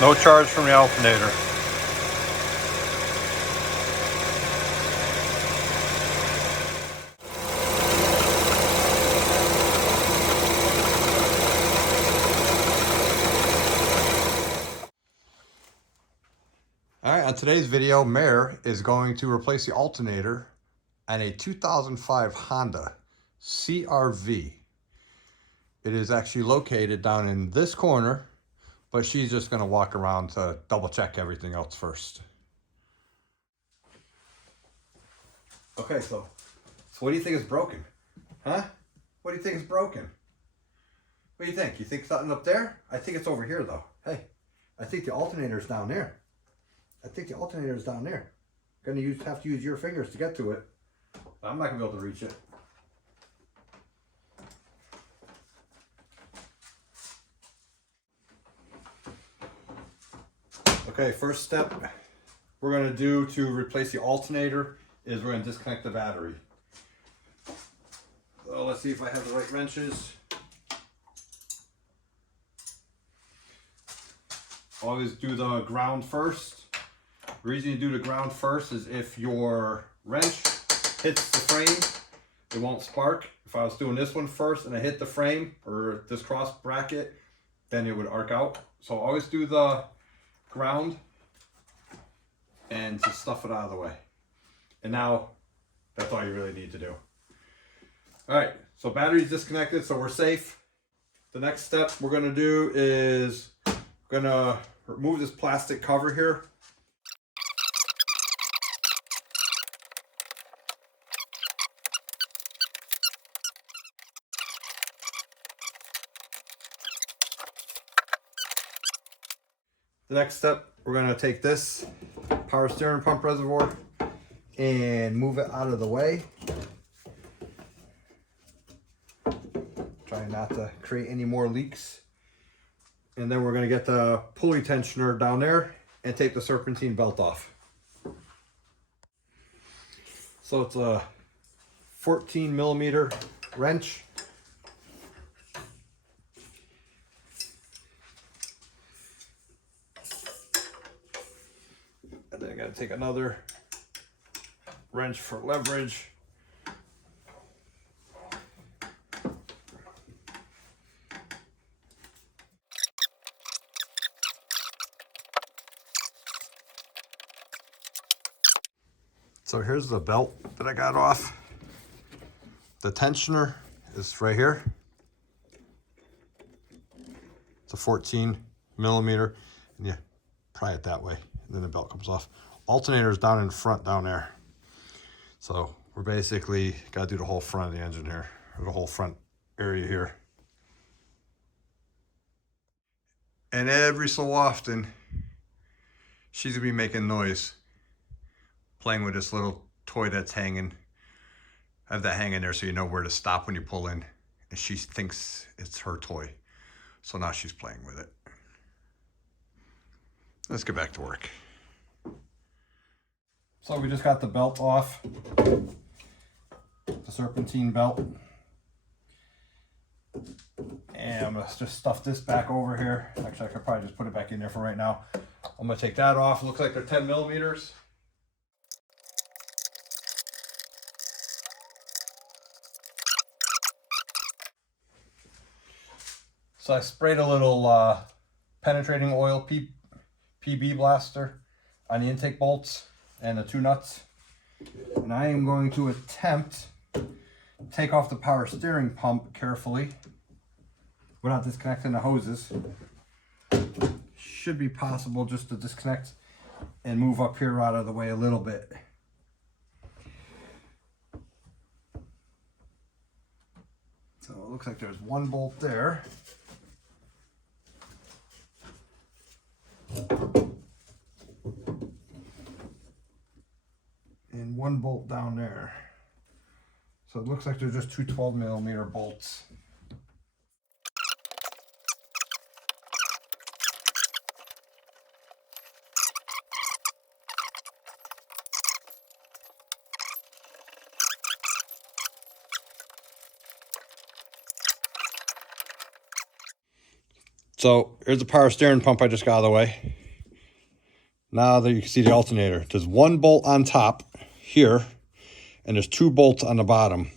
No charge from the alternator. Alright, on today's video, Mare is going to replace the alternator on a 2005 Honda CRV. It is actually located down in this corner, but she's just going to walk around to double check everything else first. Okay, so what do you think is broken? Huh? What do you think is broken? What do you think? You think something up there? I think it's over here though. Hey, I think the alternator's down there. Gonna have to use your fingers to get to it. I'm not gonna be able to reach it. Okay, first step we're gonna do to replace the alternator is we're gonna disconnect the battery. So let's see if I have the right wrenches. Always do the ground first. The reason you do the ground first is if your wrench hits the frame, it won't spark. If I was doing this one first and I hit the frame or this cross bracket, then it would arc out. So always do the ground and just stuff it out of the way. And now that's all you really need to do. All right, so battery's disconnected, so we're safe. The next step we're gonna do is we're gonna remove this plastic cover here. The next step, we're gonna take this power steering pump reservoir and move it out of the way. Try not to create any more leaks. And then we're gonna get the pulley tensioner down there and take the serpentine belt off. So it's a 14mm wrench. And then I gotta take another wrench for leverage. So here's the belt that I got off. The tensioner is right here. It's a 14mm, and you pry it that way, and then the belt comes off. Alternator is down in front down there. So we're basically got to do the whole front of the engine here, or the whole front area here. And every so often, she's gonna be making noise, playing with this little toy that's hanging. I have that hanging there so you know where to stop when you pull in. And she thinks it's her toy. So now she's playing with it. Let's get back to work. So we just got the belt off, the serpentine belt. And I'm gonna just stuff this back over here. Actually, I could probably just put it back in there for right now. I'm gonna take that off. It looks like they're 10mm. So I sprayed a little penetrating oil PB blaster on the intake bolts and the two nuts. And I am going to attempt to take off the power steering pump carefully without disconnecting the hoses. Should be possible just to disconnect and move up here out of the way a little bit. So it looks like there's one bolt there. And one bolt down there. So it looks like they're just two 12mm bolts. So here's the power steering pump I just got out of the way. Now that you can see the alternator, there's one bolt on top here, and there's 2 bolts on the bottom.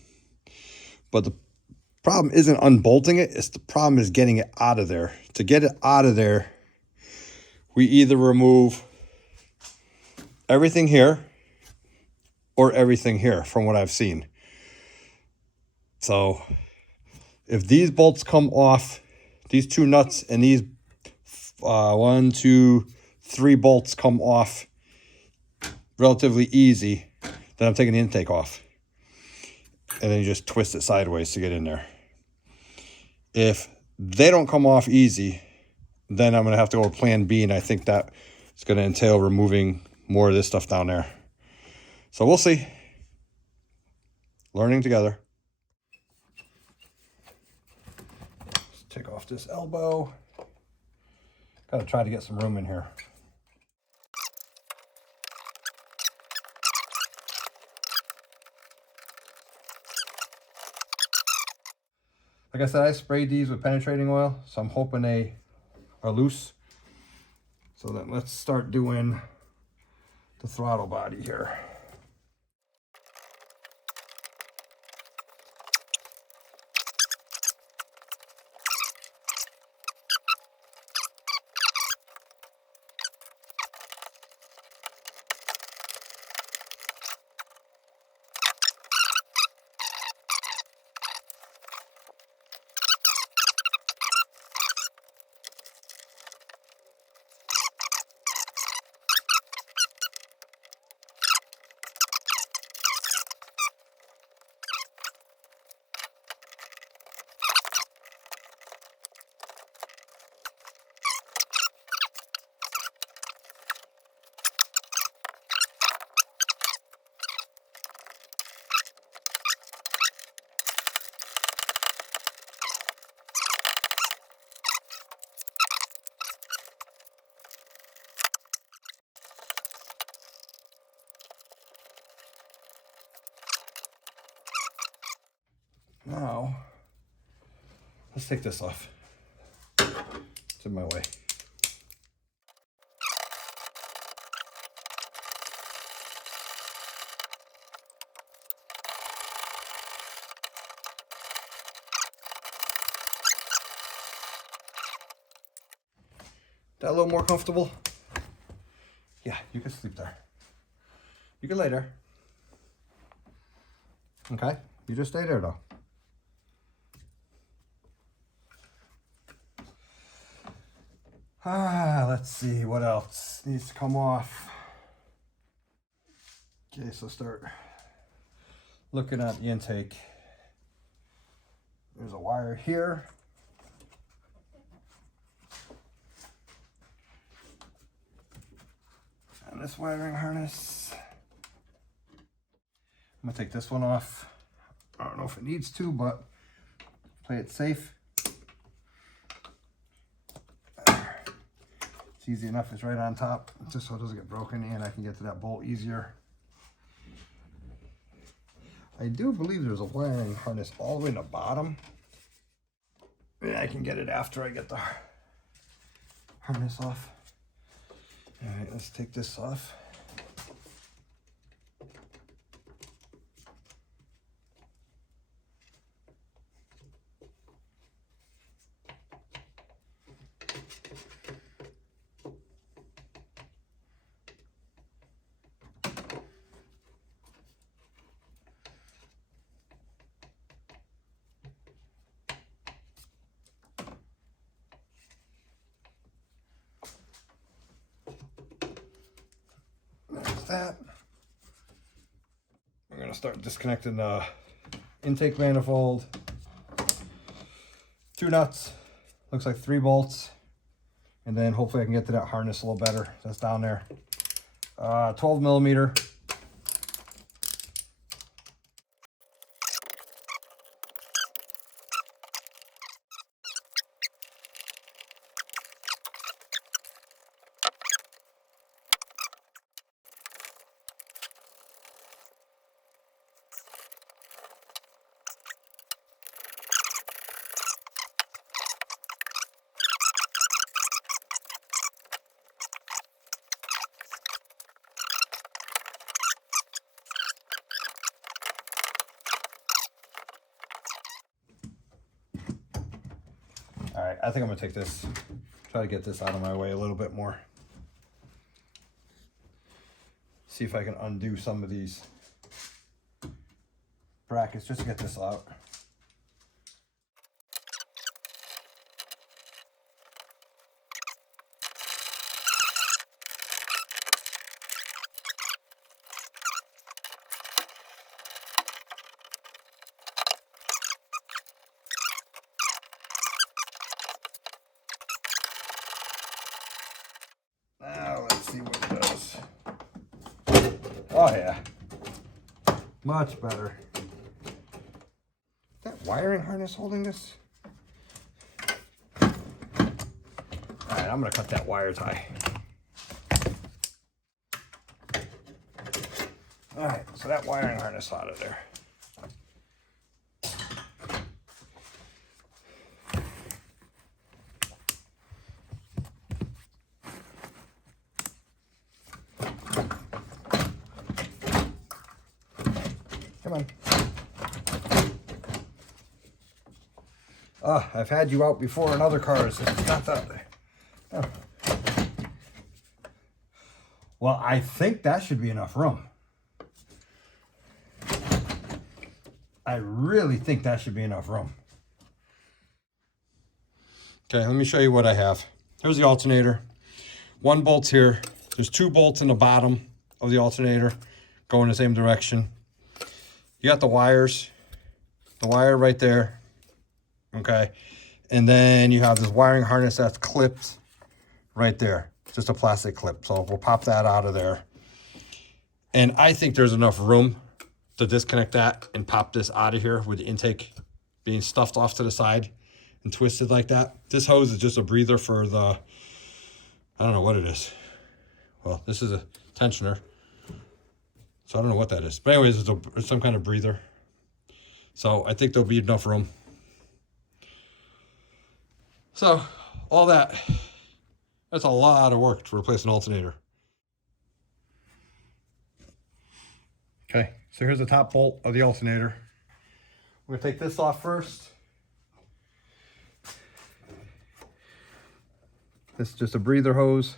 But the problem isn't unbolting it, the problem is getting it out of there. To get it out of there, we either remove everything here or everything here from what I've seen. So if these bolts come off, these 2 nuts and these 1, 2, 3 bolts come off relatively easy, then I'm taking the intake off. And then you just twist it sideways to get in there. If they don't come off easy, then I'm going to have to go with plan B, and I think that it's going to entail removing more of this stuff down there. So we'll see. Learning together. Let's take off this elbow. Got to try to get some room in here. Like I said, I sprayed these with penetrating oil, so I'm hoping they are loose. So then let's start doing the throttle body here. Now, let's take this off. It's in my way. That a little more comfortable? Yeah, you can sleep there. You can lay there. Okay, you just stay there though. Let's see what else needs to come off. Okay, so start looking at the intake. There's a wire here. And this wiring harness. I'm gonna take this one off. I don't know if it needs to, but play it safe. It's easy enough, it's right on top, just so it doesn't get broken and I can get to that bolt easier. I do believe there's a wiring harness all the way in the bottom. Yeah, I can get it after I get the harness off. All right, let's take this off. That. We're going to start disconnecting the intake manifold. 2 nuts, looks like 3 bolts, and then hopefully I can get to that harness a little better that's down there. 12 millimeter. right, I think I'm gonna take this, try to get this out of my way a little bit more. See if I can undo some of these brackets just to get this out. Now let's see what it does. Oh yeah, much better. Is that wiring harness holding this? All right, I'm gonna cut that wire tie. All right, so that wiring harness out of there. Come on. I've had you out before in other cars. It's not that. Oh. Well, I think that should be enough room. I really think that should be enough room. Okay, let me show you what I have. Here's the alternator. One bolt's here. There's 2 bolts in the bottom of the alternator going the same direction. You got the wires, the wire right there, okay? And then you have this wiring harness that's clipped right there, just a plastic clip. So we'll pop that out of there. And I think there's enough room to disconnect that and pop this out of here with the intake being stuffed off to the side and twisted like that. This hose is just a breather for the, I don't know what it is. Well, this is a tensioner. So I don't know what that is. But anyways, it's some kind of breather. So I think there'll be enough room. So all that's a lot of work to replace an alternator. Okay, so here's the top bolt of the alternator. We're gonna take this off first. This is just a breather hose.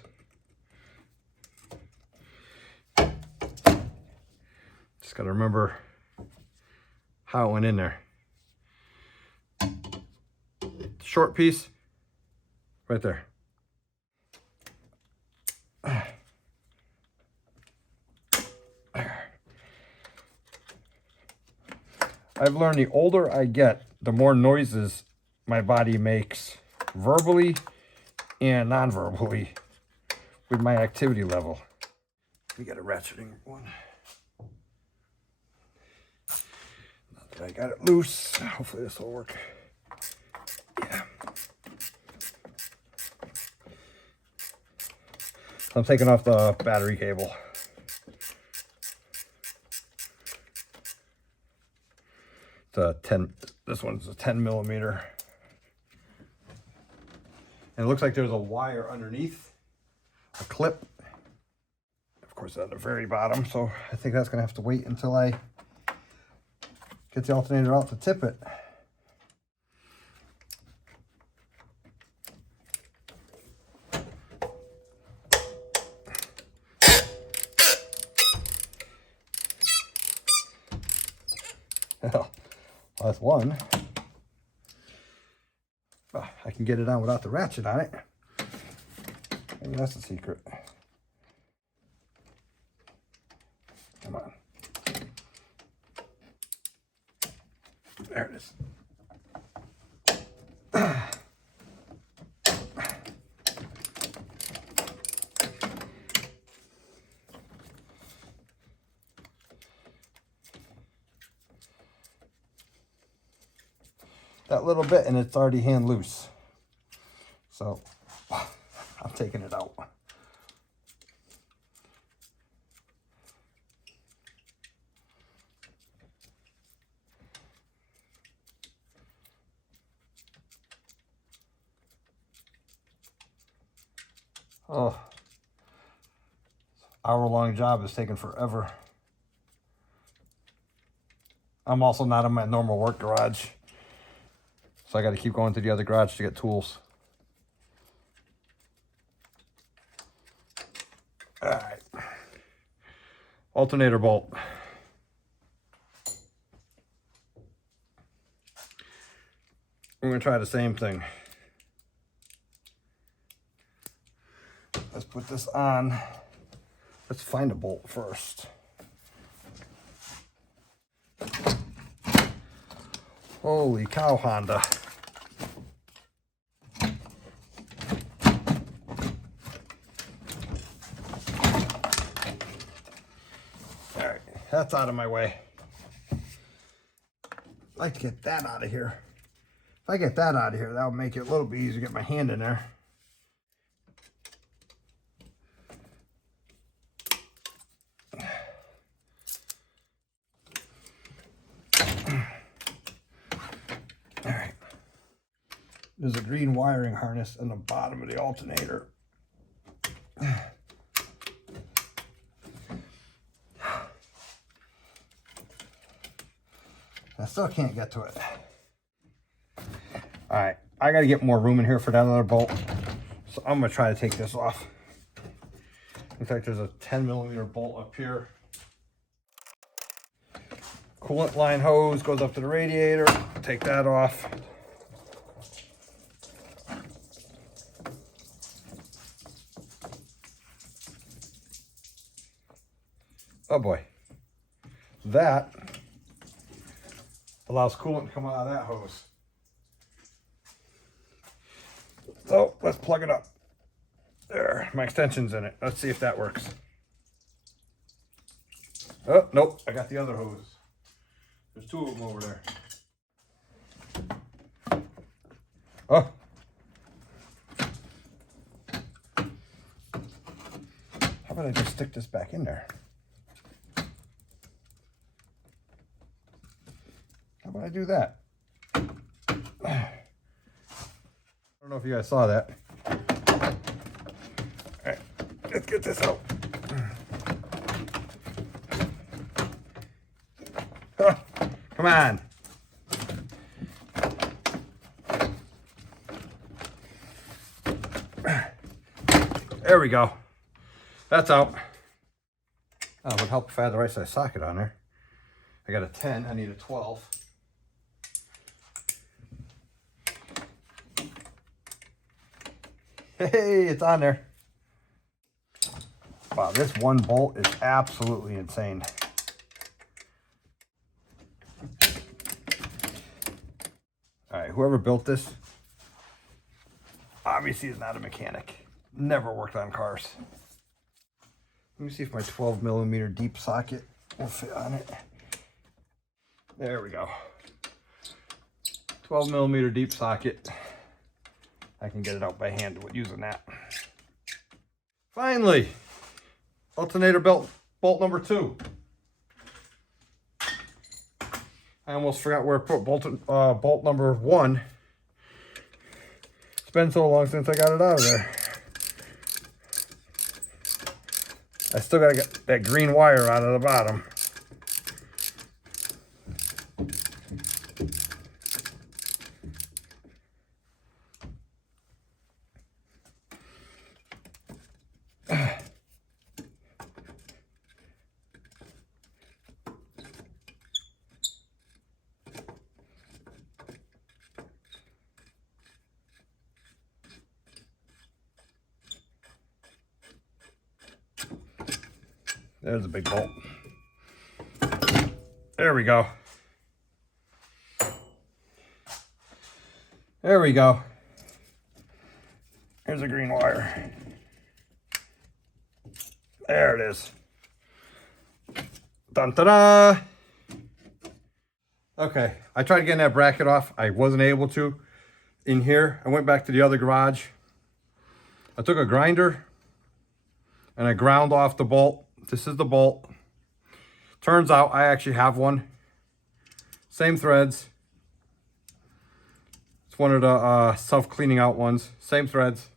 Just gotta remember how it went in there. Short piece, right there. I've learned the older I get, the more noises my body makes verbally and non-verbally with my activity level. We got a ratcheting one. Not that I got it loose. Hopefully this will work. Yeah. I'm taking off the battery cable. This one's a 10 millimeter. And it looks like there's a wire underneath, a clip. Of course, at the very bottom, so I think that's gonna have to wait until I get the alternator out to tip it. Well, that's one. I can get it on without the ratchet on it. Maybe that's the secret. Come on. There it is. That little bit and it's already hand loose. So I'm taking it out. Oh, hour-long job is taking forever. I'm also not in my normal work garage, so I got to keep going to the other garage to get tools. alternator bolt. We're going to try the same thing. Let's put this on. Let's find a bolt first. Holy cow, Honda. All right, that's out of my way. I'd like to get that out of here. If I get that out of here, that'll make it a little bit easier to get my hand in there. All right. There's a green wiring harness on the bottom of the alternator. I still can't get to it. All right, I got to get more room in here for that other bolt. So I'm going to try to take this off. In fact, there's a 10mm bolt up here. Coolant line hose goes up to the radiator. Take that off. Oh boy. That allows coolant to come out of that hose. So let's plug it up. There, my extension's in it. Let's see if that works. Oh, nope, I got the other hose. There's two of them over there. Oh. How about I just stick this back in there? How about I do that? I don't know if you guys saw that. All right, let's get this out. Come on. There we go. That's out. Oh, it would help if I had the right size socket on there. I got a 10, I need a 12. Hey, it's on there. Wow, this one bolt is absolutely insane. All right, whoever built this obviously is not a mechanic. Never worked on cars. Let me see if my 12mm deep socket will fit on it. There we go. 12mm deep socket. I can get it out by hand using that. Finally, alternator bolt number 2. I almost forgot where I put bolt number 1. It's been so long since I got it out of there. I still gotta get that green wire out of the bottom. There's a big bolt. There we go. There we go. Here's a green wire. There it is. Dun-ta-da! Okay, I tried getting that bracket off. I wasn't able to. In here, I went back to the other garage. I took a grinder and I ground off the bolt. This is the bolt. Turns out I actually have one. Same threads. It's one of the self-cleaning out ones. Same threads.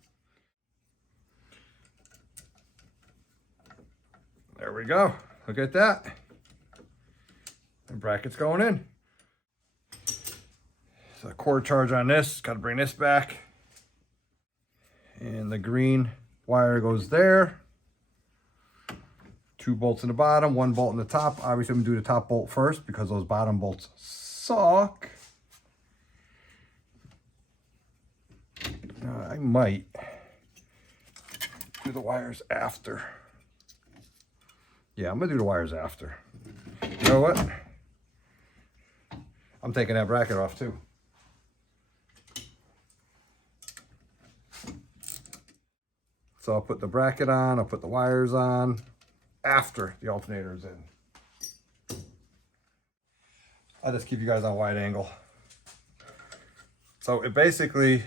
There we go. Look at that. The bracket's going in. So a cord charge on this. Got to bring this back. And the green wire goes there. 2 bolts in the bottom, 1 bolt in the top. Obviously, I'm gonna do the top bolt first because those bottom bolts suck. I might do the wires after. Yeah, I'm gonna do the wires after. You know what? I'm taking that bracket off too. So I'll put the bracket on, I'll put the wires on after the alternator is in. I'll just keep you guys on wide angle. So it basically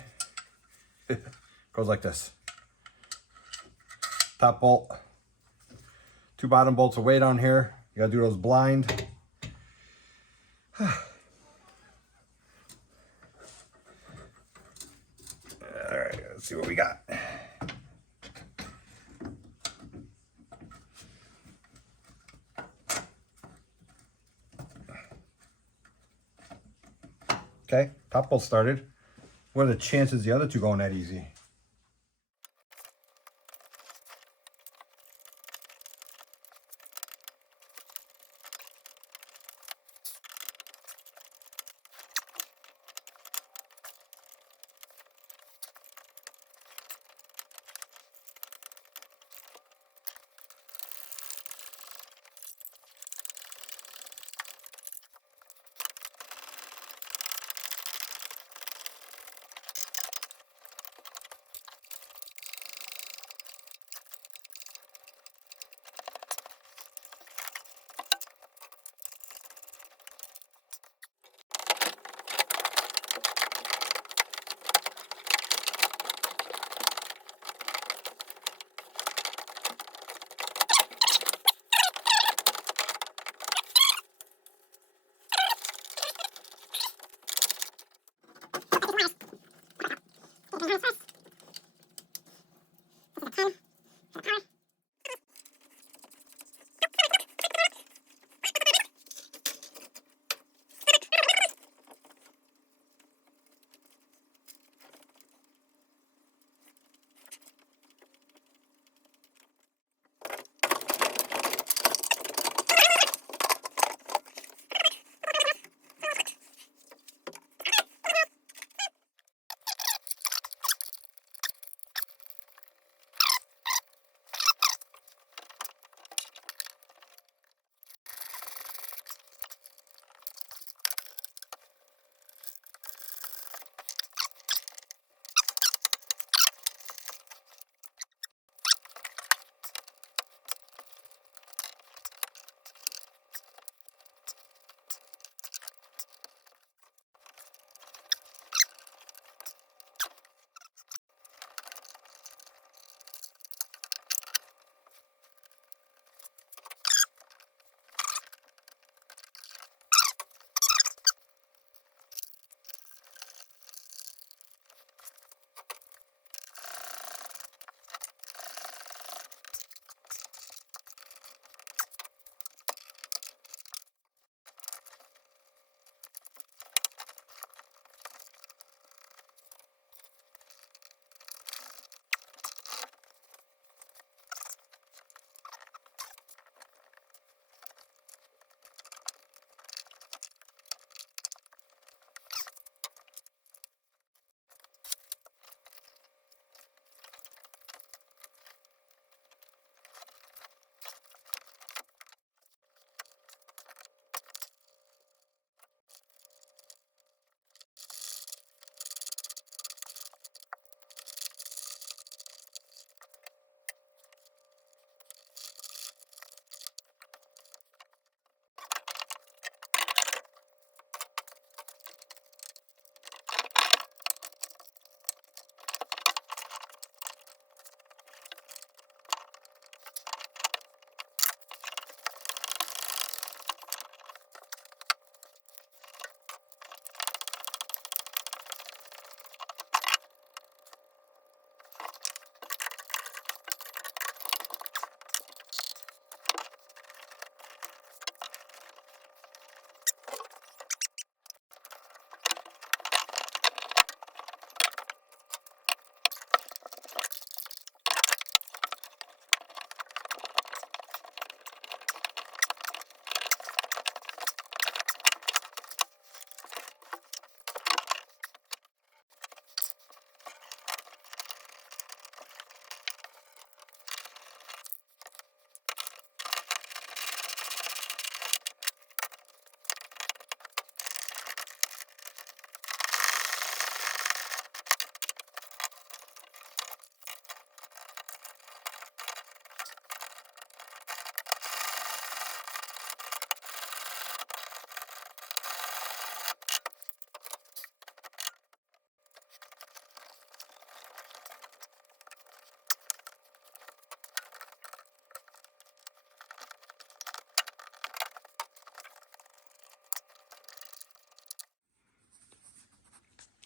goes like this. Top bolt, 2 bottom bolts are way down here. You gotta do those blind. All right, let's see what we got. Okay, top bolt started. What are the chances the other 2 going that easy?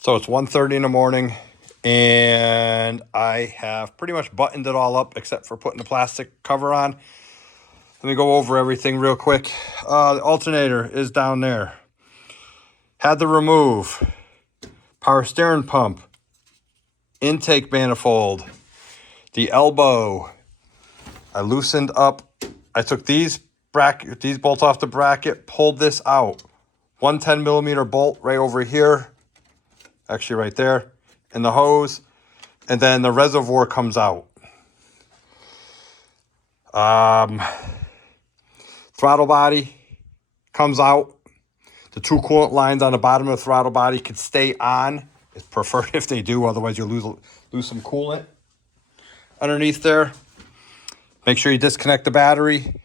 So it's 1:30 in the morning, and I have pretty much buttoned it all up except for putting the plastic cover on. Let me go over everything real quick. The alternator is down there. Had to remove power steering pump, intake manifold, the elbow. I loosened up. I took these bolts off the bracket, pulled this out. 110 millimeter bolt right over here, actually right there, and the hose, and then the reservoir comes out. Throttle body comes out. The two coolant lines on the bottom of the throttle body could stay on. It's preferred if they do, otherwise you'll lose some coolant. Underneath there, make sure you disconnect the battery.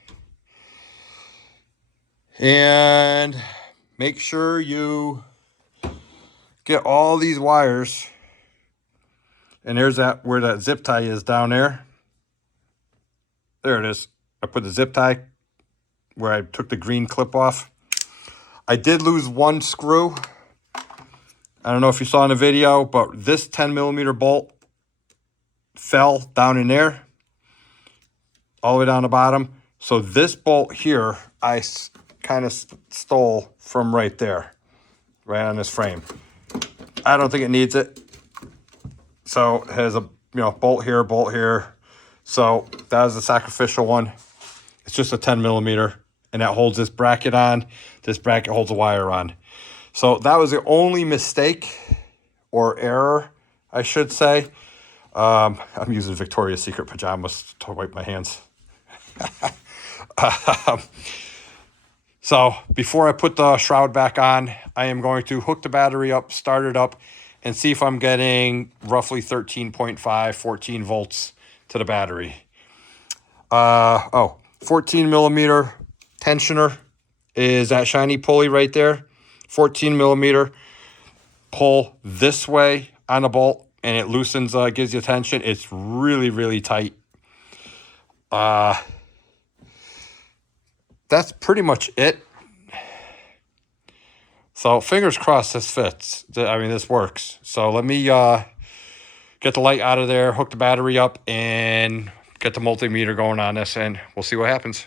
And make sure you get all these wires. And there's where that zip tie is down there. There it is. I put the zip tie where I took the green clip off. I did lose one screw. I don't know if you saw in the video, but this 10 millimeter bolt fell down in there, all the way down the bottom. So this bolt here, I kind of stole from right there, right on this frame. I don't think it needs it. So it has a bolt here. So that was the sacrificial one. It's just a 10 millimeter, and that holds this bracket on. This bracket holds a wire on. So that was the only mistake or error, I should say. I'm using Victoria's Secret pajamas to wipe my hands. So before I put the shroud back on, I am going to hook the battery up, start it up, and see if I'm getting roughly 13.5, 14 volts to the battery. 14 millimeter tensioner is that shiny pulley right there. 14 millimeter. Pull this way on the bolt, and it loosens, gives you tension. It's really, really tight. That's pretty much it. So fingers crossed this fits. I mean, this works. So let me get the light out of there, hook the battery up, and get the multimeter going on this, and we'll see what happens.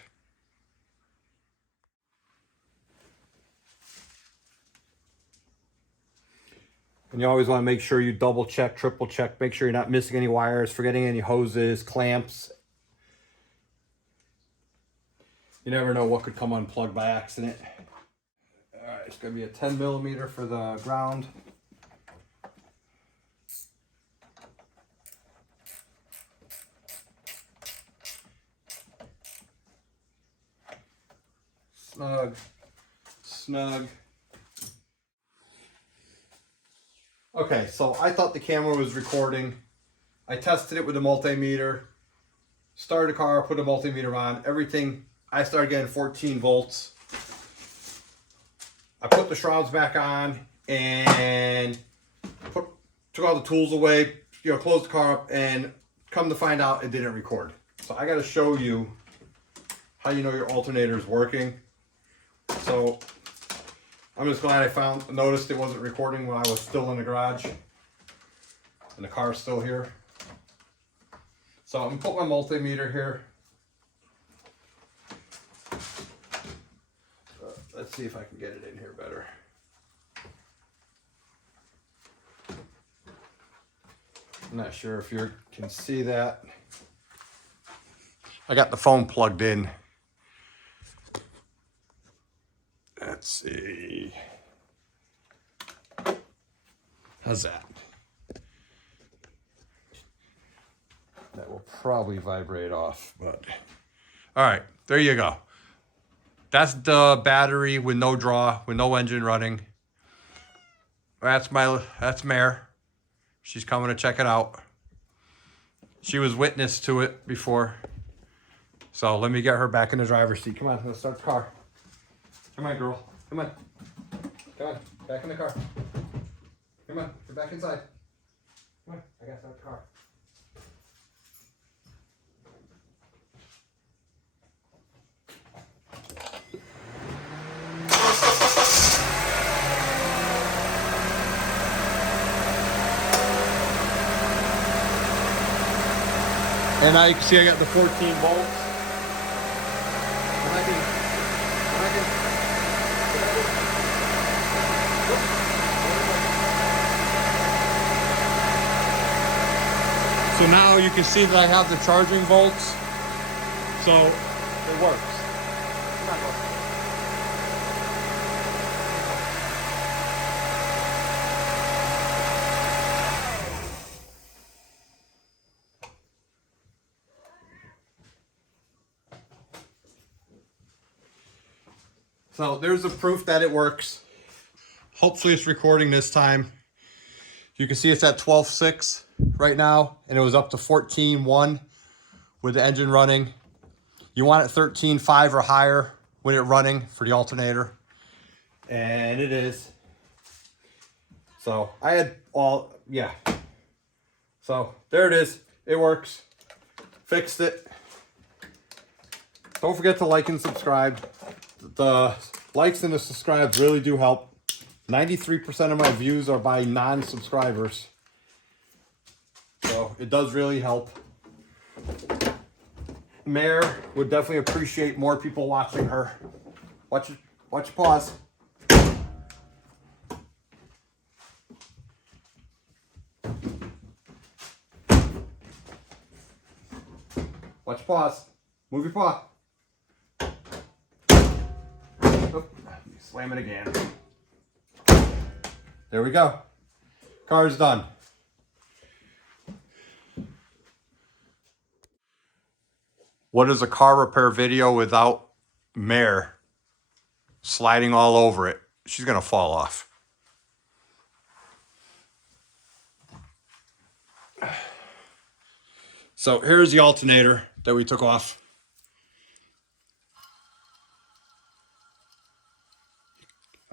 And you always want to make sure you double check, triple check, make sure you're not missing any wires, forgetting any hoses, clamps. You never know what could come unplugged by accident. All right, it's going to be a 10 millimeter for the ground. Snug. Okay, so I thought the camera was recording. I tested it with a multimeter. Started the car, put a multimeter on, everything. I started getting 14 volts. I put the shrouds back on and took all the tools away, closed the car up, and come to find out it didn't record. So I got to show you how you know your alternator is working. So I'm just glad I noticed it wasn't recording when I was still in the garage and the car's still here. So I'm gonna put my multimeter here. Let's see if I can get it in here better. I'm not sure if you can see that. I got the phone plugged in. Let's see. How's that? That will probably vibrate off, but all right, there you go. That's the battery with no draw, with no engine running. That's Mare. She's coming to check it out. She was witness to it before. So let me get her back in the driver's seat. Come on, let's start the car. Come on, girl. Come on. Come on, back in the car. Come on, get back inside. Come on, I gotta start the car. And now you can see I got the 14 bolts. So now you can see that I have the charging volts. So it works. So there's the proof that it works. Hopefully it's recording this time. You can see it's at 12.6 right now, and it was up to 14.1 with the engine running. You want it 13.5 or higher when it's running for the alternator. And it is. So I had all, yeah. So there it is. It works. Fixed it. Don't forget to like and subscribe. The likes and the subscribes really do help. 93% of my views are by non-subscribers. So it does really help. Mare would definitely appreciate more people watching her. Watch your paws. Watch your paws. Move your paw. Oh, slam it again. There we go. Car's done. What is a car repair video without Mare sliding all over it? She's gonna fall off. So here's the alternator that we took off.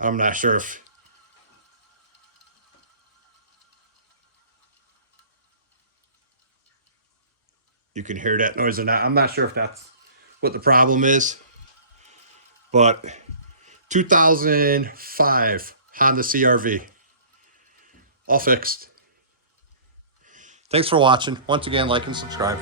I'm not sure if you can hear that noise or not. I'm not sure if that's what the problem is, but 2005 Honda CRV, all fixed. Thanks for watching. Once again, like and subscribe.